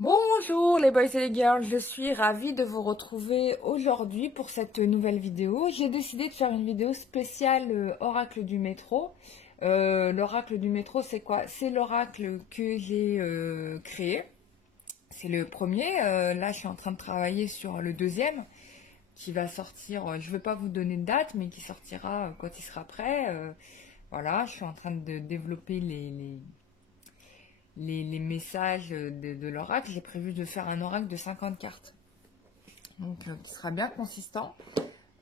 Bonjour les boys et les girls, je suis ravie de vous retrouver aujourd'hui pour cette nouvelle vidéo. J'ai décidé de faire une vidéo spéciale oracle du métro. L'oracle du métro, c'est quoi? C'est l'oracle que j'ai créé. C'est le premier. Là, je suis en train de travailler sur le deuxième qui va sortir. Je ne vais pas vous donner de date, mais qui sortira quand il sera prêt. Voilà, je suis en train de développer les messages de l'oracle. J'ai prévu de faire un oracle de 50 cartes. Donc, qui sera bien consistant.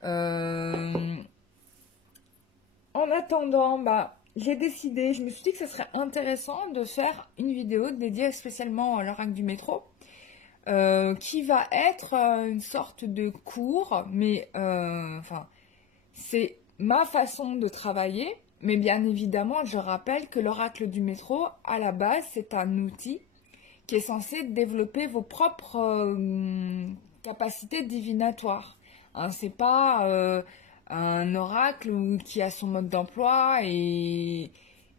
En attendant, j'ai décidé, je me suis dit que ce serait intéressant de faire une vidéo dédiée spécialement à l'oracle du métro. Qui va être une sorte de cours, mais c'est ma façon de travailler. Mais bien évidemment, je rappelle que l'oracle du métro, à la base, c'est un outil qui est censé développer vos propres capacités divinatoires. Hein, c'est pas un oracle qui a son mode d'emploi et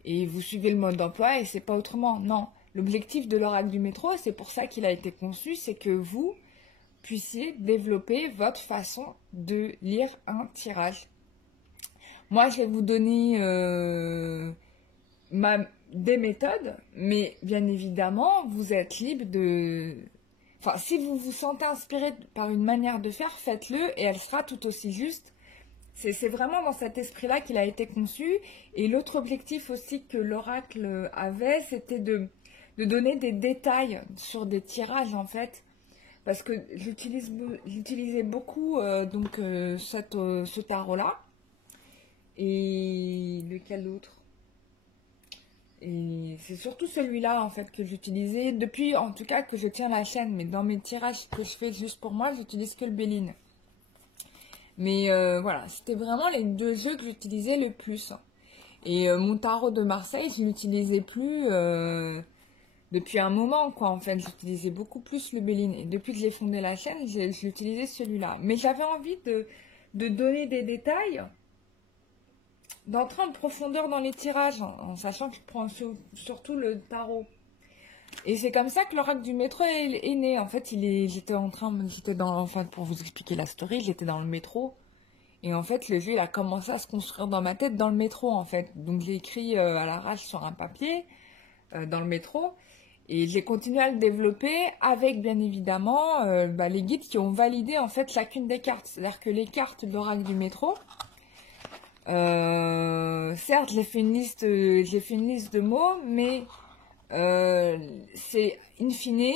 vous suivez le mode d'emploi et c'est pas autrement. Non, l'objectif de l'oracle du métro, c'est pour ça qu'il a été conçu, c'est que vous puissiez développer votre façon de lire un tirage. Moi, je vais vous donner des méthodes, mais bien évidemment, vous êtes libre de... Enfin, si vous vous sentez inspiré par une manière de faire, faites-le et elle sera tout aussi juste. C'est vraiment dans cet esprit-là qu'il a été conçu. Et l'autre objectif aussi que l'oracle avait, c'était de donner des détails sur des tirages, en fait. Parce que j'utilisais beaucoup ce tarot-là. Et lequel d'autre? Et c'est surtout celui-là en fait que j'utilisais depuis, en tout cas que je tiens la chaîne, mais dans mes tirages que je fais juste pour moi, j'utilise que le Béline. Mais voilà, c'était vraiment les deux jeux que j'utilisais le plus. Et mon tarot de Marseille, je l'utilisais plus depuis un moment, quoi. En fait, j'utilisais beaucoup plus le Béline. Et depuis que j'ai fondé la chaîne, j'utilisais celui-là. Mais j'avais envie de donner des détails, d'entrer en profondeur dans les tirages, en sachant que je prends surtout le tarot. Et c'est comme ça que l'oracle du métro est né. En fait, pour vous expliquer la story, j'étais dans le métro. Et en fait, le jeu, il a commencé à se construire dans ma tête dans le métro, en fait. Donc, j'ai écrit à l'arrache sur un papier, dans le métro. Et j'ai continué à le développer avec, bien évidemment, les guides qui ont validé, en fait, chacune des cartes. C'est-à-dire que les cartes de l'oracle du métro... certes, j'ai fait une liste de mots, mais c'est in fine,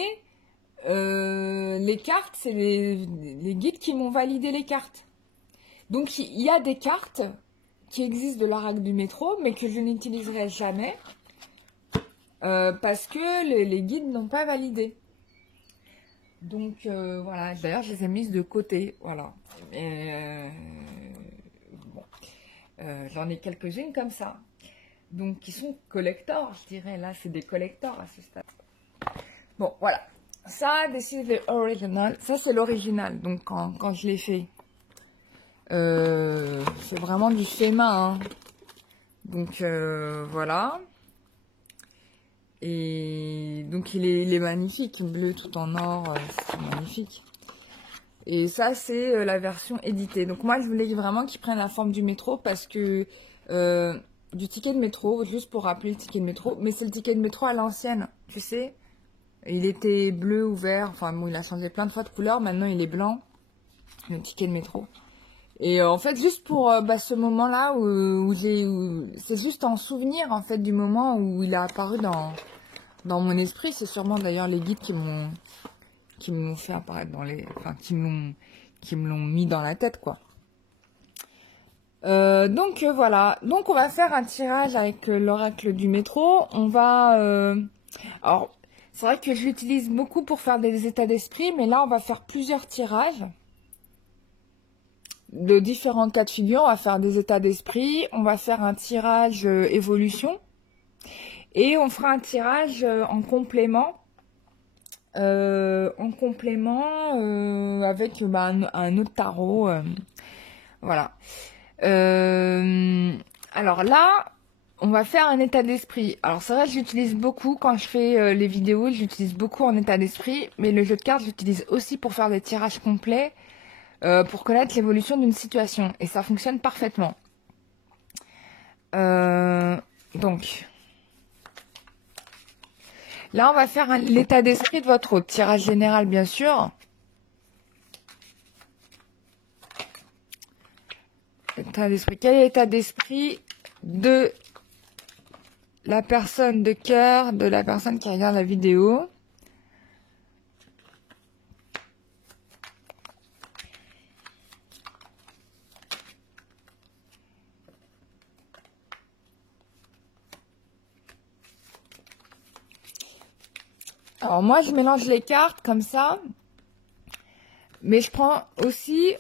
les cartes, c'est les guides qui m'ont validé les cartes. Donc il y a des cartes qui existent de l'oracle du métro, mais que je n'utiliserai jamais parce que les guides n'ont pas validé. Donc voilà, d'ailleurs je les ai mises de côté, voilà. J'en ai quelques-unes comme ça. Donc, qui sont collectors, je dirais. Là, c'est des collectors à ce stade. Bon, voilà. Ça, this is the original. Ça, c'est l'original. Donc, quand je l'ai fait, c'est vraiment du fait main. Hein. Donc, voilà. Et donc, il est magnifique. Bleu tout en or. C'est magnifique. Et ça, c'est la version éditée. Donc moi, je voulais vraiment qu'ils prennent la forme du métro parce que... du ticket de métro, juste pour rappeler le ticket de métro. Mais c'est le ticket de métro à l'ancienne, tu sais. Il était bleu ou vert. Enfin bon, il a changé plein de fois de couleur. Maintenant, il est blanc. Le ticket de métro. Et en fait, juste pour ce moment-là c'est juste en souvenir, en fait, du moment où il a apparu dans mon esprit. C'est sûrement d'ailleurs les guides qui m'ont fait apparaître qui me l'ont mis dans la tête, quoi. Donc voilà, donc on va faire un tirage avec l'oracle du métro. On va alors c'est vrai que je l'utilise beaucoup pour faire des états d'esprit, mais là on va faire plusieurs tirages de différents cas de figure. On va faire des états d'esprit, on va faire un tirage évolution et on fera un tirage en complément avec un autre tarot, voilà. Alors là, on va faire un état d'esprit. Alors c'est vrai, je l'utilise beaucoup quand je fais les vidéos, je l'utilise beaucoup en état d'esprit, mais le jeu de cartes, je l'utilise aussi pour faire des tirages complets, pour connaître l'évolution d'une situation. Et ça fonctionne parfaitement. Donc, là, on va faire l'état d'esprit de votre hôte. Tirage général, bien sûr. État d'esprit. Quel est l'état d'esprit de la personne de cœur, de la personne qui regarde la vidéo? Alors moi, je mélange les cartes comme ça. Mais je prends aussi...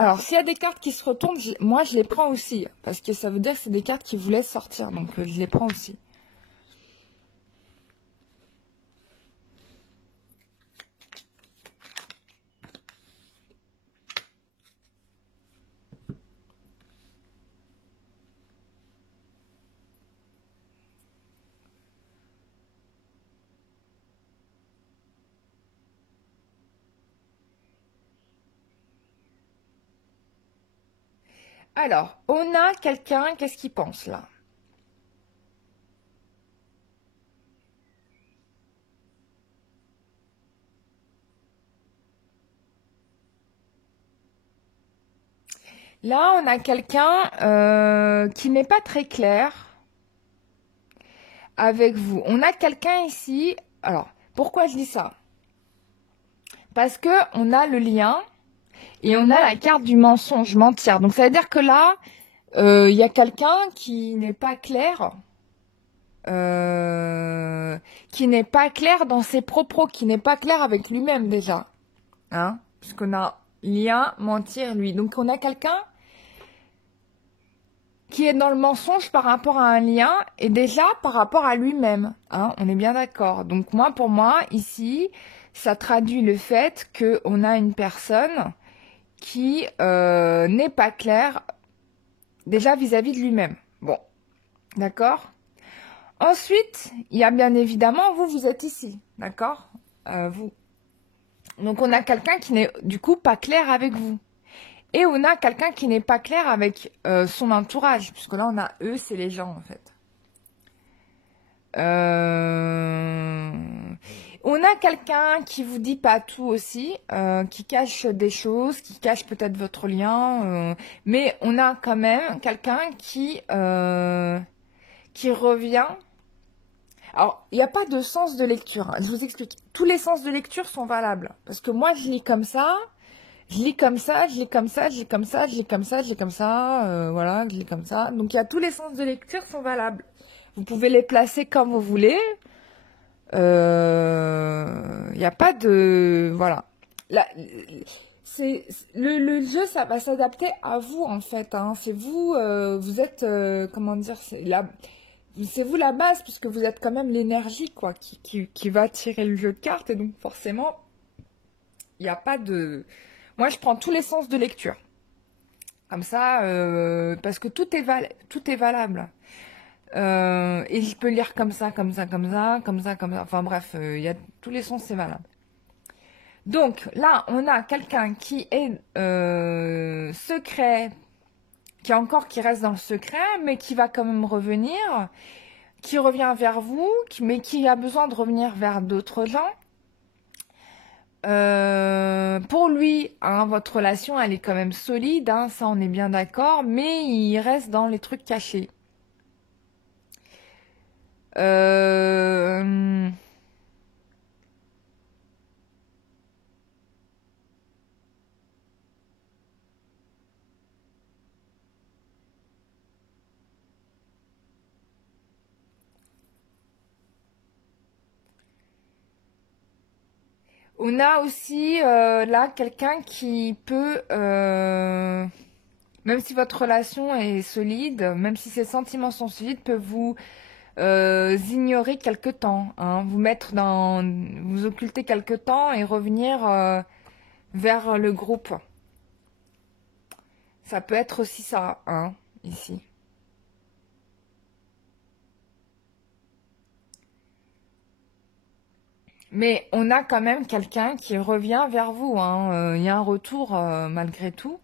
Alors, s'il y a des cartes qui se retournent, moi, je les prends aussi. Parce que ça veut dire que c'est des cartes qui vous laissent sortir. Donc, je les prends aussi. Alors, on a quelqu'un, qu'est-ce qu'il pense là? Là, on a quelqu'un qui n'est pas très clair avec vous. On a quelqu'un ici. Alors, pourquoi je dis ça? Parce que on a le lien et on a la carte du mensonge, mentir. Donc, ça veut dire que là, il y a quelqu'un qui n'est pas clair. Qui n'est pas clair dans ses propos, qui n'est pas clair avec lui-même déjà. Hein? Puisqu'on a lien, mentir, lui. Donc on a quelqu'un qui est dans le mensonge par rapport à un lien et déjà par rapport à lui-même. Hein? On est bien d'accord. Donc moi, pour moi, ici, ça traduit le fait qu'on a une personne qui n'est pas claire déjà vis-à-vis de lui-même. Bon, d'accord? Ensuite, il y a bien évidemment, vous êtes ici, d'accord? Vous. Donc, on a quelqu'un qui n'est du coup pas clair avec vous. Et on a quelqu'un qui n'est pas clair avec son entourage, puisque là, on a eux, c'est les gens, en fait. On a quelqu'un qui vous dit pas tout aussi, qui cache des choses, qui cache peut-être votre lien, mais on a quand même quelqu'un qui revient. Alors, il n'y a pas de sens de lecture. Je vous explique. Tous les sens de lecture sont valables. Parce que moi, je lis comme ça, je lis comme ça, je lis comme ça, je lis comme ça, je lis comme ça, je lis comme ça, voilà, je lis comme ça. Donc, il y a tous les sens de lecture sont valables. Vous pouvez les placer comme vous voulez. Il n'y a pas de... Voilà. Là, le jeu, ça va s'adapter à vous, en fait. Hein. C'est vous, vous êtes... comment dire, c'est vous la base, puisque vous êtes quand même l'énergie, quoi, qui va tirer le jeu de cartes. Et donc, forcément, il n'y a pas de... Moi, je prends tous les sens de lecture. Comme ça, parce que tout est valable. Et je peux lire comme ça, comme ça, comme ça, comme ça, comme ça. Enfin bref, il y a tous les sens, c'est valable. Donc là, on a quelqu'un qui est secret, qui reste dans le secret, mais qui va quand même revenir, qui revient vers vous, mais qui a besoin de revenir vers d'autres gens. Pour lui, hein, votre relation, elle est quand même solide, hein, ça on est bien d'accord, mais il reste dans les trucs cachés. Euh... On a aussi là quelqu'un qui peut, même si votre relation est solide, même si ses sentiments sont solides, peut vous ignorer quelque temps, hein, vous occulter quelque temps et revenir vers le groupe. Ça peut être aussi ça, hein. ici. Mais on a quand même quelqu'un qui revient vers vous, hein. Il y a un retour malgré tout.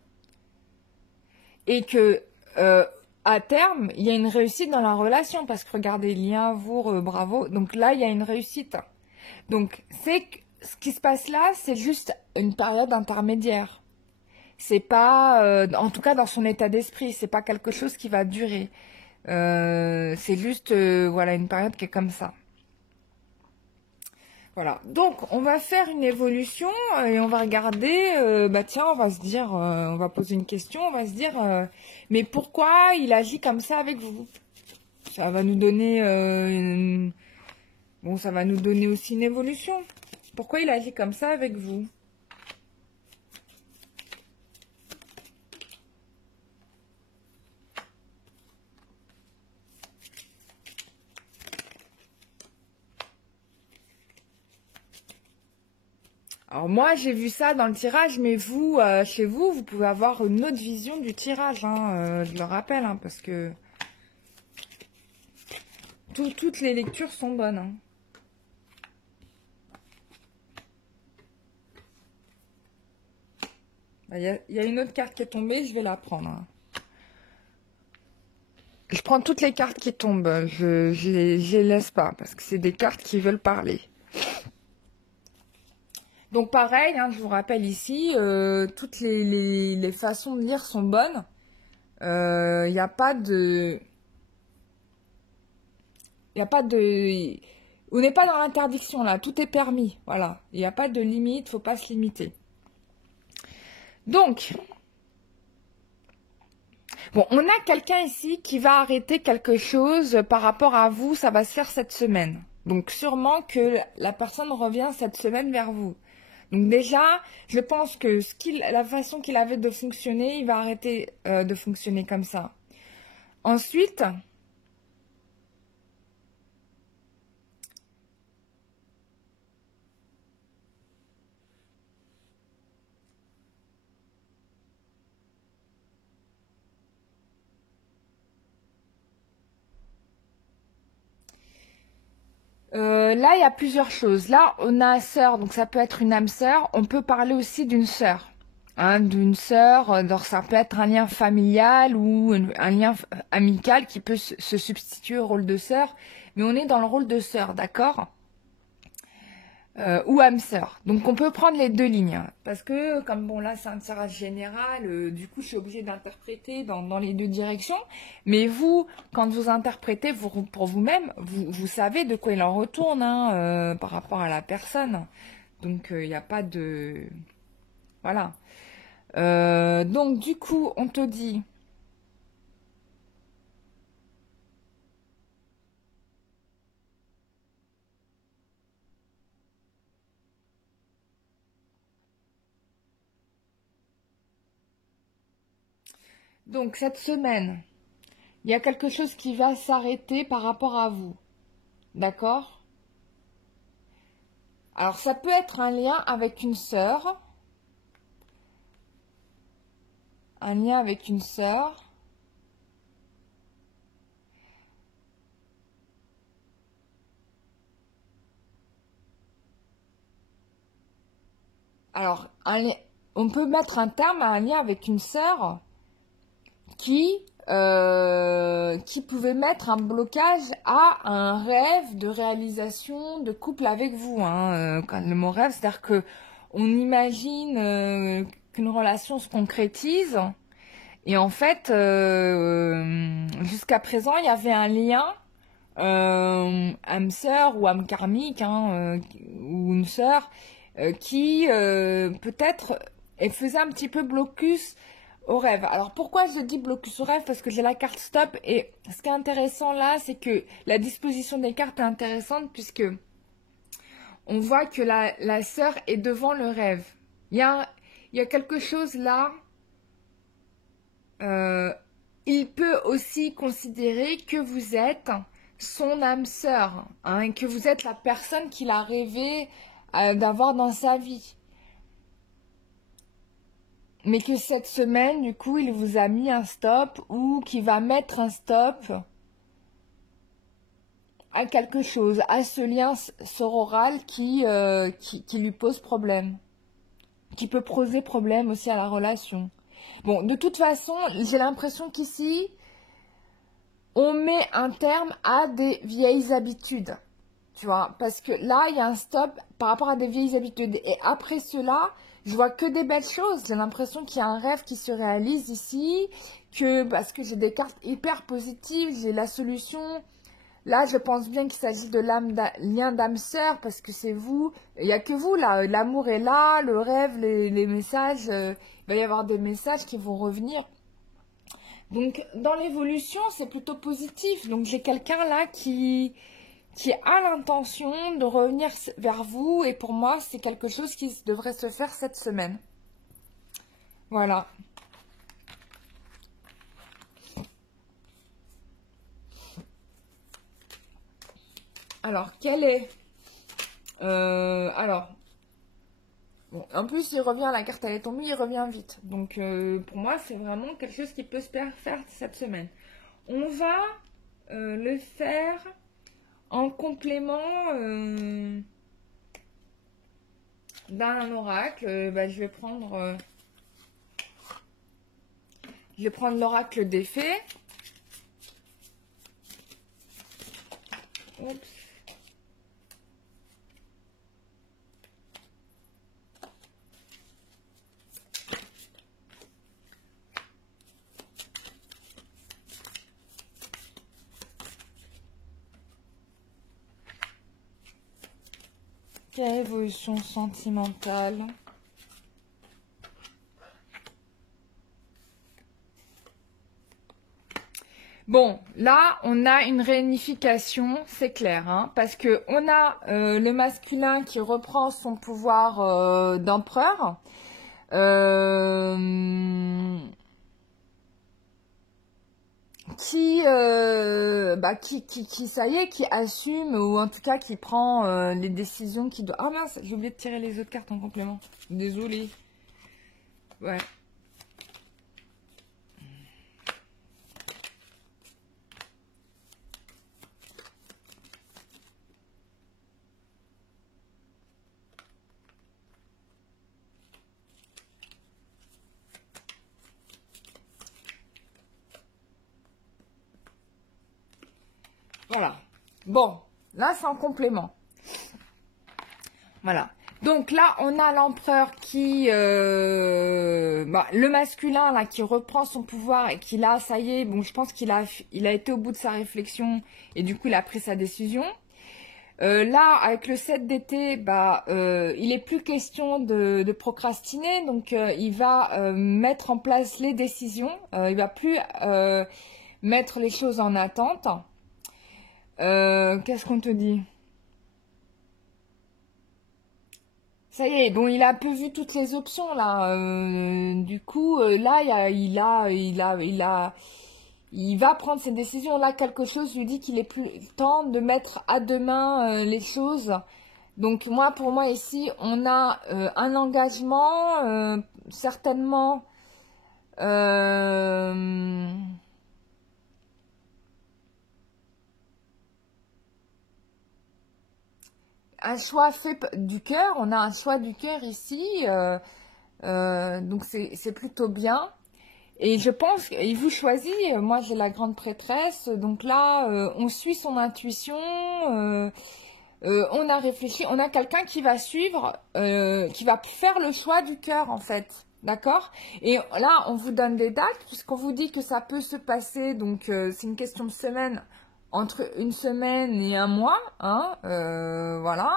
Et que à terme, il y a une réussite dans la relation. Parce que regardez, lien, vous, bravo. Donc là, il y a une réussite. Donc ce qui se passe là, c'est juste une période intermédiaire. C'est pas, en tout cas dans son état d'esprit, c'est pas quelque chose qui va durer. C'est juste, voilà, une période qui est comme ça. Voilà, donc on va faire une évolution et on va regarder, bah tiens, on va se dire, on va poser une question, on va se dire, mais pourquoi il agit comme ça avec vous? Ça va nous donner, bon, ça va nous donner aussi une évolution. Pourquoi il agit comme ça avec vous? Alors moi, j'ai vu ça dans le tirage, mais vous, chez vous, vous pouvez avoir une autre vision du tirage, hein, je le rappelle, hein, parce que toutes les lectures sont bonnes. Hein. Il y a une autre carte qui est tombée, je vais la prendre. Hein. Je prends toutes les cartes qui tombent, je les laisse pas, parce que c'est des cartes qui veulent parler. Donc pareil, hein, je vous rappelle ici, toutes les façons de lire sont bonnes. Il n'y a pas de... Il n'y a pas de... On n'est pas dans l'interdiction là, tout est permis. Voilà, il n'y a pas de limite, faut pas se limiter. Donc, bon, on a quelqu'un ici qui va arrêter quelque chose par rapport à vous, ça va se faire cette semaine. Donc sûrement que la personne revient cette semaine vers vous. Donc déjà, je pense que la façon qu'il avait de fonctionner, il va arrêter de fonctionner comme ça. Ensuite, là, il y a plusieurs choses. Là, on a sœur, donc ça peut être une âme sœur. On peut parler aussi d'une sœur. Hein, d'une sœur, donc ça peut être un lien familial ou un lien amical qui peut se substituer au rôle de sœur. Mais on est dans le rôle de sœur, d'accord? Ou âme sœur. Donc on peut prendre les deux lignes. Parce que, comme bon là c'est un tirage général, du coup je suis obligée d'interpréter dans les deux directions. Mais vous, quand vous interprétez pour vous-même, vous savez de quoi il en retourne hein, par rapport à la personne. Donc il n'y a pas de... Voilà. Donc du coup on te dit... Donc cette semaine, il y a quelque chose qui va s'arrêter par rapport à vous. D'accord? Alors ça peut être un lien avec une sœur. Un lien avec une sœur. Alors, on peut mettre un terme à un lien avec une sœur qui pouvait mettre un blocage à un rêve de réalisation de couple avec vous. Hein. Quand le mot rêve, c'est-à-dire que on imagine qu'une relation se concrétise. Et en fait, jusqu'à présent, il y avait un lien, âme sœur ou âme karmique, hein, ou une sœur, qui peut-être faisait un petit peu blocus au rêve. Alors pourquoi je dis blocus au rêve? Parce que j'ai la carte stop et ce qui est intéressant là, c'est que la disposition des cartes est intéressante puisque on voit que la sœur est devant le rêve. Il y a quelque chose là. Il peut aussi considérer que vous êtes son âme sœur, hein, que vous êtes la personne qu'il a rêvé d'avoir dans sa vie. mais que cette semaine, du coup, il vous a mis un stop ou qu'il va mettre un stop à quelque chose, à ce lien sororal qui lui pose problème, qui peut poser problème aussi à la relation. Bon, de toute façon, j'ai l'impression qu'ici, on met un terme à des vieilles habitudes, tu vois, parce que là, il y a un stop par rapport à des vieilles habitudes. Et après cela, je vois que des belles choses. J'ai l'impression qu'il y a un rêve qui se réalise ici, parce que j'ai des cartes hyper positives, j'ai la solution. Là, je pense bien qu'il s'agit de lien d'âme sœur, parce que c'est vous. Il n'y a que vous, là. L'amour est là, le rêve, les messages. Il va y avoir des messages qui vont revenir. Donc, dans l'évolution, c'est plutôt positif. Donc, j'ai quelqu'un là qui a l'intention de revenir vers vous. Et pour moi, c'est quelque chose qui devrait se faire cette semaine. Voilà. Alors, quel est... alors, bon, en plus, il revient, la carte elle est tombée, il revient vite. Donc, pour moi, c'est vraiment quelque chose qui peut se faire cette semaine. On va le faire en complément d'un oracle. Je vais prendre l'oracle des fées. Oups. Quelle évolution sentimentale? Bon, là, on a une réunification, c'est clair, hein, parce que on a le masculin qui reprend son pouvoir d'empereur. Qui, ça y est, qui assume, ou en tout cas qui prend les décisions qui doit... Ah mince, j'ai oublié de tirer les autres cartes en complément. Désolée. Ouais. Voilà. Bon, là, c'est en complément. Voilà. Donc là, on a l'empereur qui... le masculin, là, qui reprend son pouvoir et qui, là, ça y est, bon, je pense qu'il a été au bout de sa réflexion et du coup, il a pris sa décision. Là, avec le 7 d'été, il est plus question de procrastiner, donc il va mettre en place les décisions. Il va plus mettre les choses en attente. Qu'est-ce qu'on te dit? Ça y est, bon, il a un peu vu toutes les options là. Du coup, là, il va prendre ses décisions. Là, quelque chose lui dit qu'il est plus temps de mettre à demain les choses. Donc moi, pour moi ici, on a un engagement, certainement. Un choix fait du cœur, on a un choix du cœur ici, donc c'est plutôt bien. Et je pense qu'il vous choisit, moi j'ai la grande prêtresse, donc là on suit son intuition, on a réfléchi, on a quelqu'un qui va suivre, qui va faire le choix du cœur en fait, d'accord? Et là on vous donne des dates, puisqu'on vous dit que ça peut se passer, donc c'est une question de semaine, entre une semaine et un mois, hein, voilà.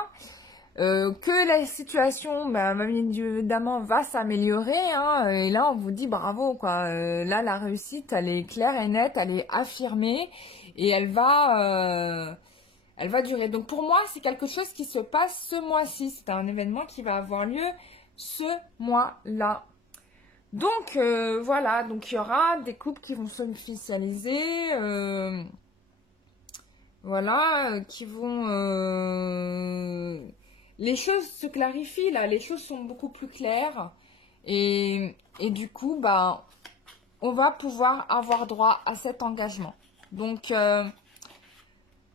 Que la situation, évidemment, va s'améliorer, hein, et là, on vous dit bravo, quoi. Là, la réussite, elle est claire et nette, elle est affirmée, et elle va durer. Donc, pour moi, c'est quelque chose qui se passe ce mois-ci. C'est un événement qui va avoir lieu ce mois-là. Donc, voilà. Donc, il y aura des couples qui vont s'officialiser, voilà, qui vont... les choses se clarifient, là. Les choses sont beaucoup plus claires. Et du coup, bah, on va pouvoir avoir droit à cet engagement. Donc je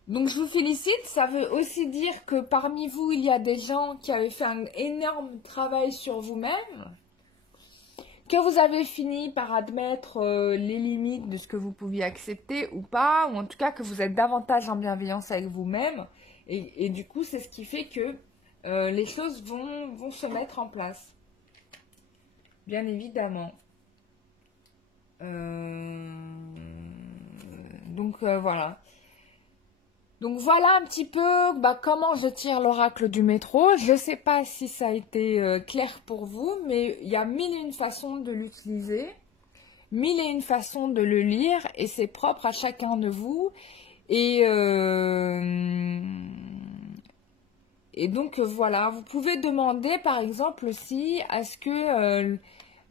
vous félicite. Ça veut aussi dire que parmi vous, il y a des gens qui avaient fait un énorme travail sur vous-même, que vous avez fini par admettre les limites de ce que vous pouviez accepter ou pas, ou en tout cas que vous êtes davantage en bienveillance avec vous-même. Et du coup, c'est ce qui fait que les choses vont se mettre en place. Bien évidemment. Voilà. Donc voilà un petit peu comment je tire l'oracle du métro. Je ne sais pas si ça a été clair pour vous, mais il y a mille et une façons de l'utiliser, mille et une façons de le lire, et c'est propre à chacun de vous. Et donc voilà, vous pouvez demander par exemple aussi à ce que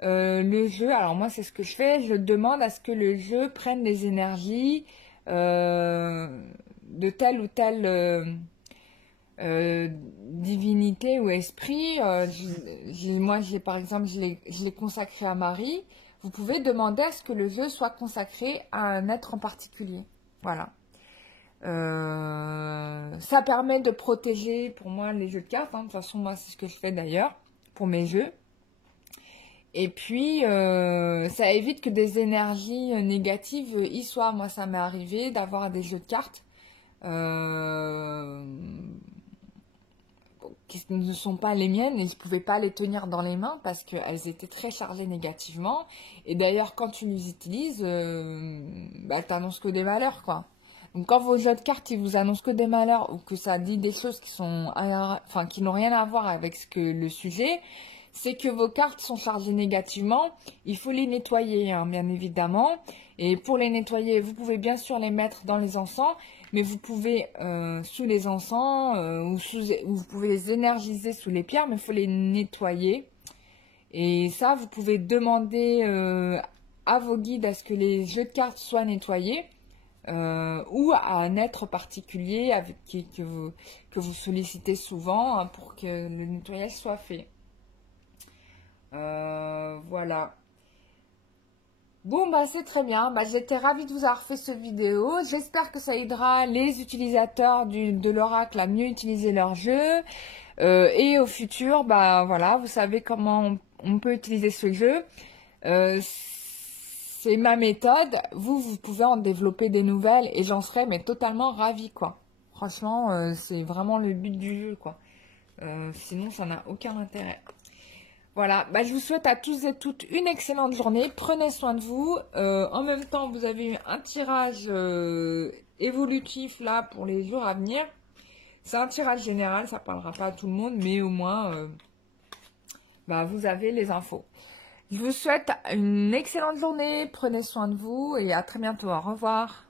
le jeu, alors moi c'est ce que je fais, je demande à ce que le jeu prenne des énergies de telle ou telle divinité ou esprit. Moi par exemple, je l'ai consacré à Marie. Vous pouvez demander à ce que le jeu soit consacré à un être en particulier. Voilà. Ça permet de protéger pour moi les jeux de cartes. De toute façon, moi c'est ce que je fais d'ailleurs pour mes jeux. Et puis, ça évite que des énergies négatives y soient. Moi, ça m'est arrivé d'avoir des jeux de cartes qui ne sont pas les miennes et je ne pouvais pas les tenir dans les mains parce qu'elles étaient très chargées négativement. Et d'ailleurs, quand tu les utilises, tu n'annonces que des malheurs, quoi. Donc, quand vos jeux de cartes, ils vous annoncent que des malheurs ou que ça dit des choses qui n'ont rien à voir avec le sujet, c'est que vos cartes sont chargées négativement. Il faut les nettoyer, hein, bien évidemment. Et pour les nettoyer, vous pouvez bien sûr les mettre dans les encens, mais vous pouvez sous les encens ou vous pouvez les énergiser sous les pierres, mais il faut les nettoyer. Et ça, vous pouvez demander à vos guides à ce que les jeux de cartes soient nettoyés ou à un être particulier que vous sollicitez souvent hein, pour que le nettoyage soit fait. Voilà. Bon, c'est très bien. J'étais ravie de vous avoir fait cette vidéo. J'espère que ça aidera les utilisateurs de l'oracle à mieux utiliser leur jeu. Et au futur, voilà, vous savez comment on peut utiliser ce jeu. C'est ma méthode. Vous pouvez en développer des nouvelles et j'en serais mais totalement ravie, quoi. Franchement, c'est vraiment le but du jeu, quoi. Sinon, ça n'a aucun intérêt. Voilà, je vous souhaite à tous et toutes une excellente journée. Prenez soin de vous. En même temps, vous avez eu un tirage évolutif là pour les jours à venir. C'est un tirage général, ça ne parlera pas à tout le monde, mais au moins, vous avez les infos. Je vous souhaite une excellente journée. Prenez soin de vous et à très bientôt. Au revoir.